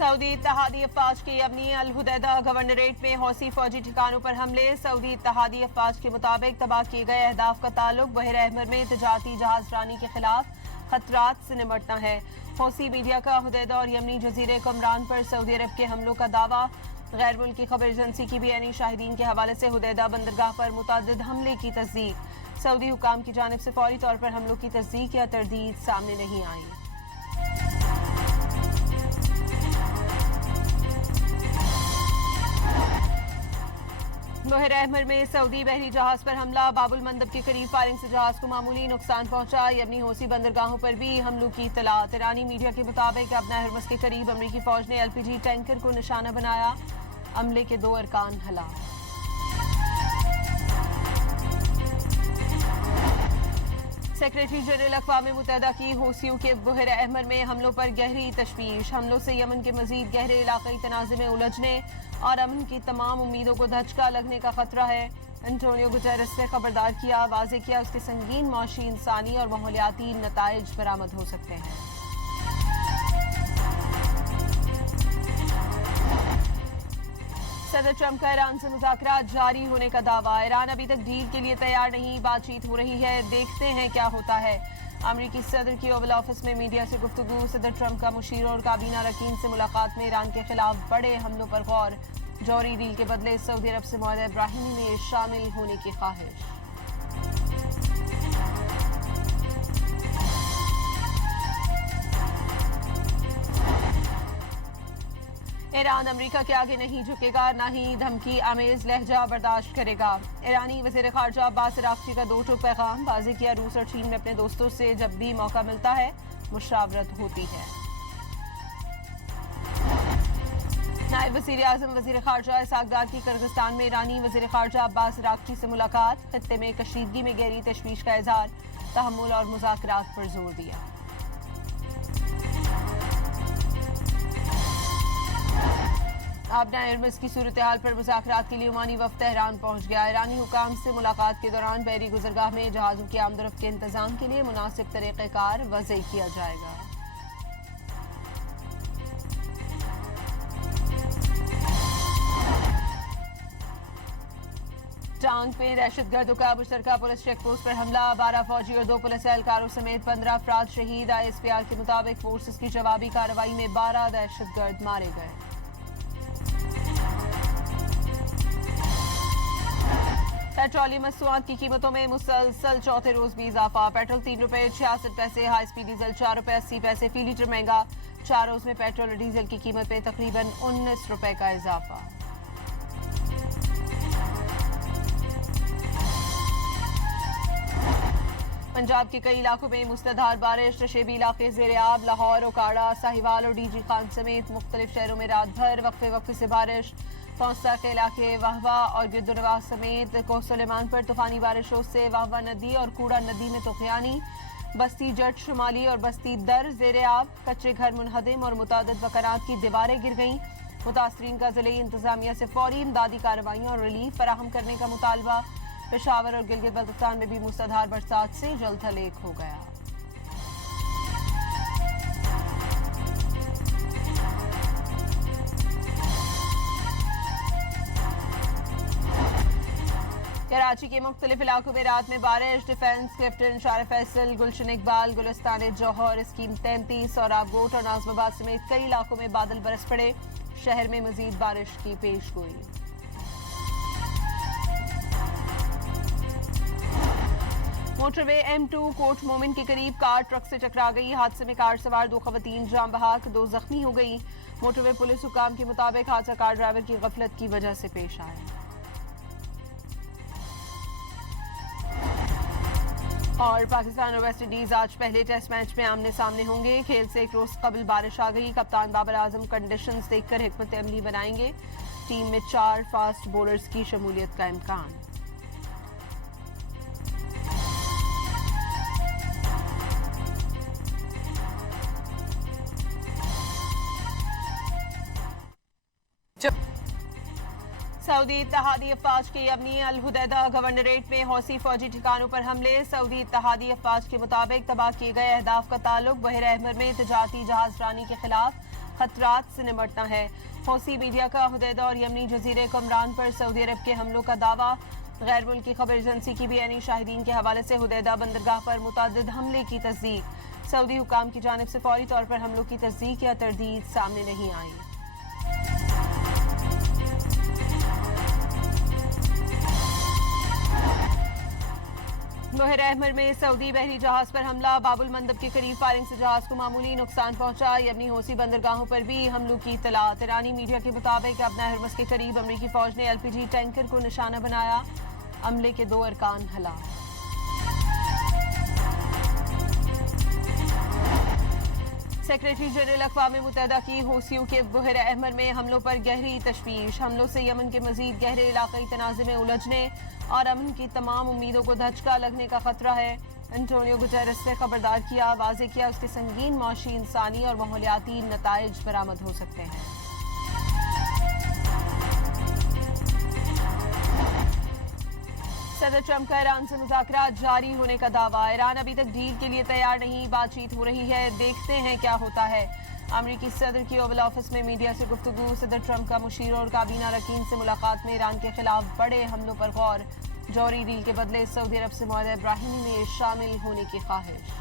Saudi इत्तेहादी अफवाज के यमनी अल Hudaydah governorate में हौसी फौजी ठिकानों पर हमले। सऊदी इत्तेहादी अफवाज के मुताबिक तबाह किए गए अहदाफ का ताल्लुक बहर अहमर में तजारती जहाज रानी के खिलाफ खतरात से निपटना है। हौसी मीडिया का हुदैदा और यमनी जजीरे कुमरान पर सऊदी अरब के हमलों का दावा। गैर मुल्की खबर एजेंसी की बीएनई शाहिदीन के हवाले से हुदैदा बंदरगाह पर मुतअद्दिद हमले की तस्दीक। सऊदी हुकाम की जानिब से फौरी तौर पर हमलों की तस्दीक या तरदीद सामने नहीं आई। बहर अहमर में सऊदी बहरी जहाज पर हमला। बाबुल मंदब के करीब फायरिंग से जहाज को मामूली नुकसान पहुंचा। यमनी हौसी बंदरगाहों पर भी हमलों की इत्तलात। ईरानी मीडिया के मुताबिक अपना हरमस के करीब अमरीकी फौज ने एलपीजी टैंकर को निशाना बनाया। हमले के 2 अरकान हलाक। सेक्रेटरी जनरल अक़वाम मुत्तहिदा की हौसियों के बहर अहमर में हमलों पर गहरी तशवीश। हमलों से यमन के मजीद गहरे इलाक़ाई तनाज़े में उलझने और अमन की तमाम उम्मीदों को धचका लगने का खतरा है। एंटोनियो गुटेरेस ने खबरदार किया, वाज़ेह किया उसके संगीन माशी, इंसानी और माहौलियाती नताइज बरामद हो सकते हैं। सदर ट्रंप का ईरान से मुज़ाकरात जारी होने का दावा। ईरान अभी तक डील के लिए तैयार नहीं, बातचीत हो रही है, देखते हैं क्या होता है। अमरीकी सदर की ओवल ऑफिस में मीडिया से गुफ्तगू। सदर ट्रंप का मुशीर और काबीना रकीन से मुलाकात में ईरान के खिलाफ बड़े हमलों पर गौर। जौहरी डील के बदले सऊदी अरब से मुआहदा इब्राहिमी में शामिल होने की ख्वाहिश। ईरान अमेरिका के आगे नहीं झुकेगा, न ही धमकी आमेज लहजा बर्दाश्त करेगा। ईरानी वज़ीर ख़ारजा अब्बास अराग़ची का 2 टूक पैगाम। वाज़ेह किया रूस और चीन में अपने दोस्तों से जब भी मौका मिलता है मुशावरत होती है। नायब वज़ीर आज़म वज़ीर ख़ारजा इसहाक़ डार की किर्गिस्तान में ईरानी वज़ीर ख़ारजा अब्बास अराग़ची से मुलाकात। खित्ते में कशीदगी में गहरी तशवीश का इज़हार, तहम्मुल और मुज़ाकरात पर जोर दिया। आबना एयरबेस की सूरत हाल पर मुज़ाकरात के लिए ओमानी वफ़द तेहरान पहुंच गया। ईरानी हुकाम से मुलाकात के दौरान बहरी गुज़रगाह में जहाज़ों की आमदरफ्त के इंतजाम के लिए मुनासिब तरीक़ेकार वज़े किया जाएगा। टांग में दहशतगर्दों का मुश्तरका पुलिस चेक पोस्ट पर हमला। 12 फौजी और 2 पुलिस एहलकारों समेत 15 अफराद शहीद। ISPR के मुताबिक फोर्सेस की जवाबी कार्रवाई में 12 दहशतगर्द मारे गए। पेट्रोलियम मसनूआत की कीमतों में मुसलसल चौथे रोज भी इजाफा। पेट्रोल 3 रुपए 66 पैसे, हाई स्पीड डीजल 4 रुपए 80 पैसे फी लीटर महंगा। 4 रोज में पेट्रोल और डीजल की कीमत में तकरीबन 19 रुपए का इजाफा। पंजाब के कई इलाकों में मुसलधार बारिश। नशेबी इलाके ज़ेर-ए-आब। लाहौर, ओकाड़ा, साहिवाल और डीजी खान समेत मुख्तलिफ शहरों में रात भर वक्फे वक्फे से बारिश। पौंसा के इलाके वाहवा और गिरदुनवाह समेत कोह सुलेमान पर तूफानी बारिशों से वाहवा नदी और कूड़ा नदी में तुग़यानी। बस्ती जट शुमाली और बस्ती दर ज़ेर-ए-आब। कच्चे घर मुनहदिम और मुतादिद मकानात की दीवारें गिर गईं। मुतासरीन का ज़िले इंतजामिया से फौरी इमदादी कार्रवाइयाँ और रिलीफ फराहम करने का मुतालबा। पेशावर और गिलगित बल्तिस्तान में भी मूसलाधार बरसात से जलथल-एक हो गया। कराची के मुख्तलिफ इलाकों में रात में बारिश। डिफेंस कैप्टन शार फैसल, गुलशन इकबाल, गुलिस्तान जौहर, स्कीम 33 और आबगोट और नाजमाबाद समेत कई इलाकों में बादल बरस पड़े। शहर में मजीद बारिश की पेशगोई। मोटरवे M2 कोट मोमिन के करीब कार ट्रक से टकरा गई। हादसे में कार सवार 2 खवातीन जान बहक, 2 जख्मी हो गई। मोटरवे पुलिस हुकाम के मुताबिक हादसा कार ड्राइवर की गफलत की वजह से पेश आया। और पाकिस्तान और वेस्ट इंडीज आज पहले टेस्ट मैच में आमने सामने होंगे। खेल से 1 रोज कबल बारिश आ गई। कप्तान बाबर आजम कंडीशंस देखकर हिकमत अमली बनाएंगे। टीम में 4 फास्ट बॉलर्स की शमूलियत का इम्कान। सऊदी इत्तेहादी अफवाज के यमनी अल हुदैदा गवर्नरेट में हौसी फौजी ठिकानों पर हमले। सऊदी इत्तेहादी अफवाज के मुताबिक तबाह किए गए अहदाफ का ताल्लुक बहर अहमर में तजारती जहाज रानी के खिलाफ खतरात से निपटना है। हौसी मीडिया का हुदैदा और यमनी जजीरे कुमरान पर सऊदी अरब के हमलों का दावा। गैर मुल्की खबर एजेंसी की बीएनई शाहिदीन के हवाले से हुदैदा बंदरगाह पर मुतअद्दिद हमले की तस्दीक। सऊदी हुकाम की जानिब से फौरी तौर पर हमलों की तस्दीक या तरदीद सामने नहीं आई। बहर अहमर में सऊदी बहरी जहाज पर हमला। बाबुल मंदब के करीब फायरिंग से जहाज को मामूली नुकसान पहुंचा। यमनी हौसी बंदरगाहों पर भी हमलों की इत्तलात। ईरानी मीडिया के मुताबिक अब हरमस के करीब अमरीकी फौज ने एलपीजी टैंकर को निशाना बनाया। हमले के 2 अरकान हलाक। सेक्रेटरी जनरल अक़वाम मुत्तहिदा की हौसियों के बहर अहमर में हमलों पर गहरी तशवीश। हमलों से यमन के मजीद गहरे इलाक़ाई तनाज़े में उलझने और अमन की तमाम उम्मीदों को धचका लगने का खतरा है। एंटोनियो गुटेरेस ने खबरदार किया, वाज़े किया उसके संगीन माशी, इंसानी और माहौलियाती नताइज बरामद हो सकते हैं। सदर ट्रंप का ईरान से मुज़ाकरात जारी होने का दावा। ईरान अभी तक डील के लिए तैयार नहीं, बातचीत हो रही है, देखते हैं क्या होता है। अमरीकी सदर की ओवल ऑफिस में मीडिया से गुफ्तगू। सदर ट्रंप का मुशीर और काबीना रकीन से मुलाकात में ईरान के खिलाफ बड़े हमलों पर गौर। जौहरी डील के बदले सऊदी अरब से मुआहदा इब्राहिमी में शामिल होने की ख्वाहिश।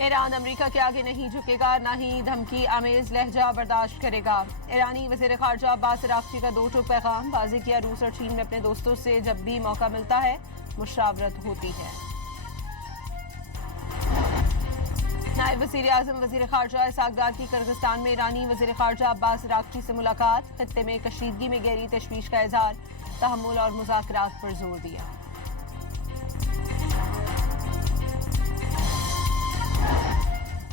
ईरान अमेरिका के आगे नहीं झुकेगा, ना ही धमकी आमेज लहजा बर्दाश्त करेगा। ईरानी वज़ीर ख़ारजा अब्बास अराग़ची का 2 टूक पैगाम। वाज़ेह किया, रूस और चीन में अपने दोस्तों से जब भी मौका मिलता है मुशावरत होती है। नायब वज़ीर आज़म वज़ीर ख़ारजा इसहाक़ डार की किर्गिस्तान में ईरानी वज़ीर ख़ारजा अब्बास अराग़ची से मुलाकात। खित्ते में कशीदगी में गहरी तशवीश का इज़हार, तहम्मुल और मुज़ाकरात पर जोर दिया।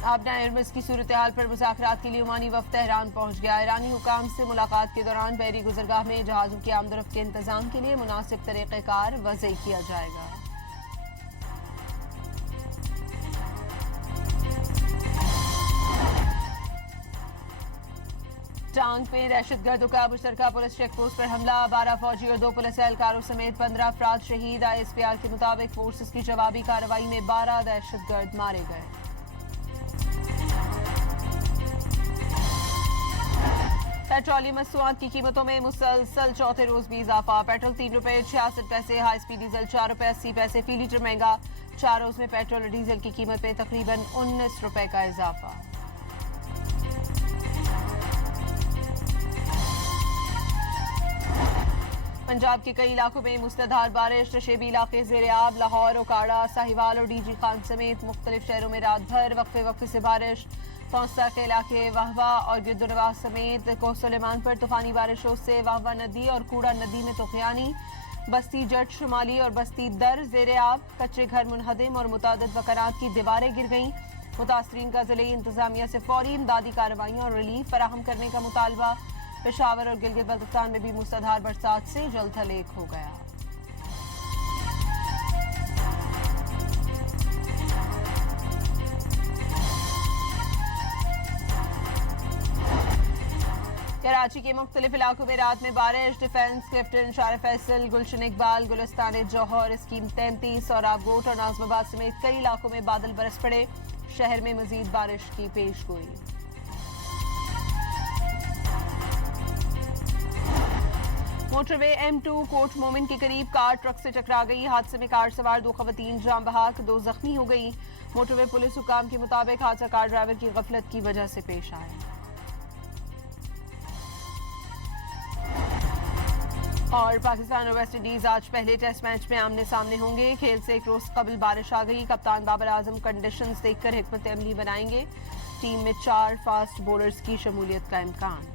आबना हरमस की सूरत हाल पर मुज़ाकरात के लिए ओमानी वफ़द तेहरान पहुंच गया। ईरानी हुकाम से मुलाकात के दौरान बहरी गुज़रगाह में जहाज़ों की आमदरफ्त के इंतजाम के लिए मुनासिब तरीक़ेकार वज़े किया जाएगा। टांग में दहशतगर्दों का मुश्तरका पुलिस चेक पोस्ट पर हमला। 12 फौजी और 2 पुलिस एहलकारों समेत 15 अफराद शहीद। ISPR के मुताबिक फोर्सेस की जवाबी कार्रवाई में 12 दहशतगर्द मारे गए। पेट्रोलियम मसनूआत की कीमतों में मुसलसल चौथे रोज भी इजाफा। पेट्रोल 3 रुपये 66 पैसे, हाई स्पीड डीजल 4 रुपये 80 पैसे फी लीटर महंगा। 4 रोज में पेट्रोल और डीजल की कीमत में तकरीबन 19 रुपये का इजाफा। पंजाब के कई इलाकों में मुसलधार बारिश। नशेबी इलाके ज़ेरे आब। लाहौर, ओकाड़ा, साहिवाल और डीजी खान समेत मुख्तलिफ शहरों में रात भर वक्फे वक्फे से बारिश। पौंसा के इलाके वाहवा और गिद्दुनवाह समेत कोह सुलेमान पर तूफानी बारिशों से वाहवा नदी और कूड़ा नदी में तुग़यानी। बस्ती जट शुमाली और बस्ती दर ज़ेरे आब। कच्चे घर मुनहदिम और मुतादिद मकानात की दीवारें गिर गईं। मुतासरीन का ज़िले इंतजामिया से फौरी इमदादी कार्रवाइयाँ और रिलीफ फराहम करने का मुतालबा। पेशावर और गिलगित बल्तिस्तान में भी मूसलाधार बरसात से जल थल एक हो गया। कराची के मुख्तलिफ इलाकों में रात में बारिश। डिफेंस कैप्टन शारिफ फैसल, गुलशन इकबाल, गुलिस्तान जौहर, स्कीम 33 और आबगोट और नाज़िमाबाद समेत कई इलाकों में बादल बरस पड़े। शहर में मजीद बारिश की पेशगोई। मोटरवे M2 कोट मोमिन के करीब कार ट्रक से टकरा गई। हादसे में कार सवार 2 खवातीन जान बहक, 2 जख्मी हो गई। मोटरवे पुलिस हुकाम के मुताबिक हादसा कार ड्राइवर की गफलत की वजह से पेश आया। और पाकिस्तान और वेस्ट इंडीज आज पहले टेस्ट मैच में आमने सामने होंगे। खेल से एक रोज कबल बारिश आ गई। कप्तान बाबर आजम कंडीशंस देखकर हिकमत अमली बनाएंगे। टीम में 4 फास्ट बॉलर्स की शमूलियत का इम्कान।